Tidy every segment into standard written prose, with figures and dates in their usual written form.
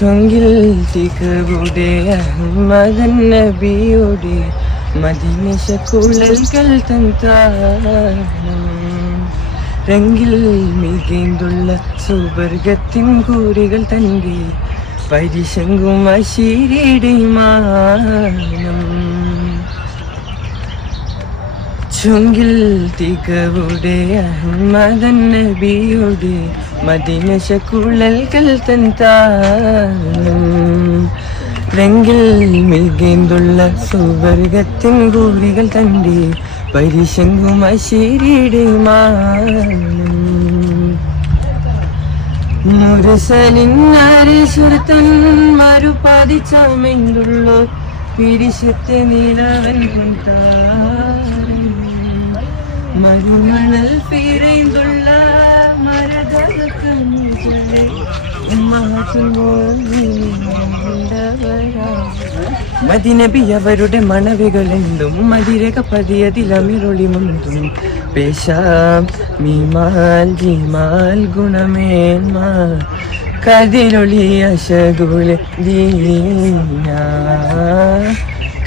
ചൊങ്കിൽ തികവുടെ അഹ്മദൻ നബിയുടെ മദീനശകുഴൽകൾ തൻ താളം രംഗിൽ മികേന്തുള്ള സുവർഗത്തിൻ കൂരികൾ തന്റെ പരിശങ്കും അശീരിയുടെ മാനം ചൊങ്കിൽ തികവുടെ അഹ്മദൻ നബിയുടെ മദീനശകുഴൽകൾ തൻ താളം രംഗിൽ മികേന്തുള്ള സുവർഗത്തിൻ കൂരികൾ തന്റെ പരിശങ്കും അശീരിയുടെ മാനം മുരസലിൻ അരിശുരത്തൻ മറുപതിച്ചമെന്തുള്ള പിരിശത്തെ നിലവൻ മരുമണൽ പിറൈന്തുള്ള മരതകളെ മദിനബി അവരുടെ മണവികളെന്തും മതിരക പതിയതിലമിരൊളി മുന്തും പേശാം മീമാൽ ജിമാൽ ഗുണമേന്മ കതിരൊളി അശകുലെ ദീന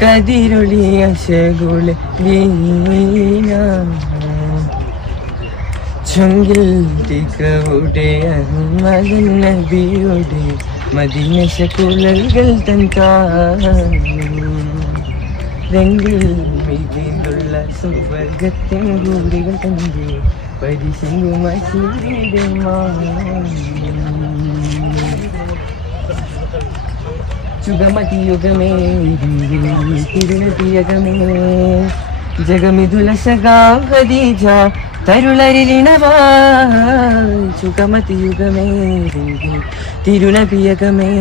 കതിരൊളി അശകുലെ ദീന ചൊങ്കിൽ തികവുടെ അഹ്മദൻ നബിയുടെ മദീനശകുഴൽകൾ തൻ താളം രംഗിൽ മികേന്തുള്ള സുവർഗത്തിൻ കൂരികൾ തന്റെ പരിശങ്കും അശീരിയുടെ മാനം ചുഗമതിയുഗമേ തിരുനതിയകമേ ജഗമിതുലശകാം ഖദീജ തരുളരിലിണവായ് ചുഗമതിയുഗമേ തിരുനബിയകമേ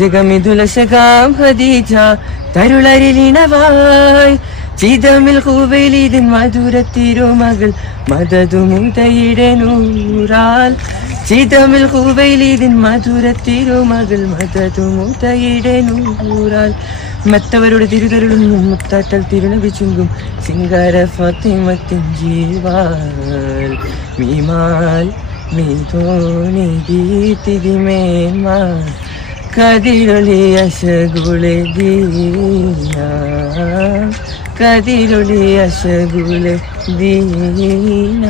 ജഗമിതുലശകാം ഖദീജ തരുളരിലിണവായ് ചിതമിൽ ഹുവൈലിദിൻ മധുര തിരുമകൾ മദതുമുതയുടെ നൂറാൽ ചിതമിൽ ഹുവൈലിദിൻ മധുര തിരുമകൾ മദതുമുതയുടെ നൂറാൽ മറ്റവരുടെ തിരുതരുളും മുത്താറ്റൽ തിരുനബി ചുങ്കും സിംഗാര ഫാത്തിമത്തിൻ ജീവാൽ മീമാൽ മീതോണി ഗീതിരിമേന്മാൽ കതിരൊളി അശകുലെ ദീന കതിരൊളി അശകുലെ ദീന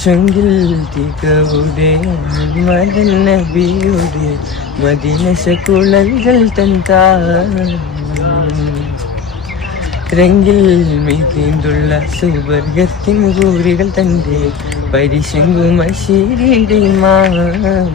ചൊങ്കിൽ തികവുടെ അഹ്മദൻ നബിയുടെ മദീനശകുഴൽകൾ തൻ താളം രംഗിൽ മികേന്തുള്ള സുവർഗത്തിൻ കൂരികൾ തന്റെ പരിശങ്കും അശീരിയുടെ മാനം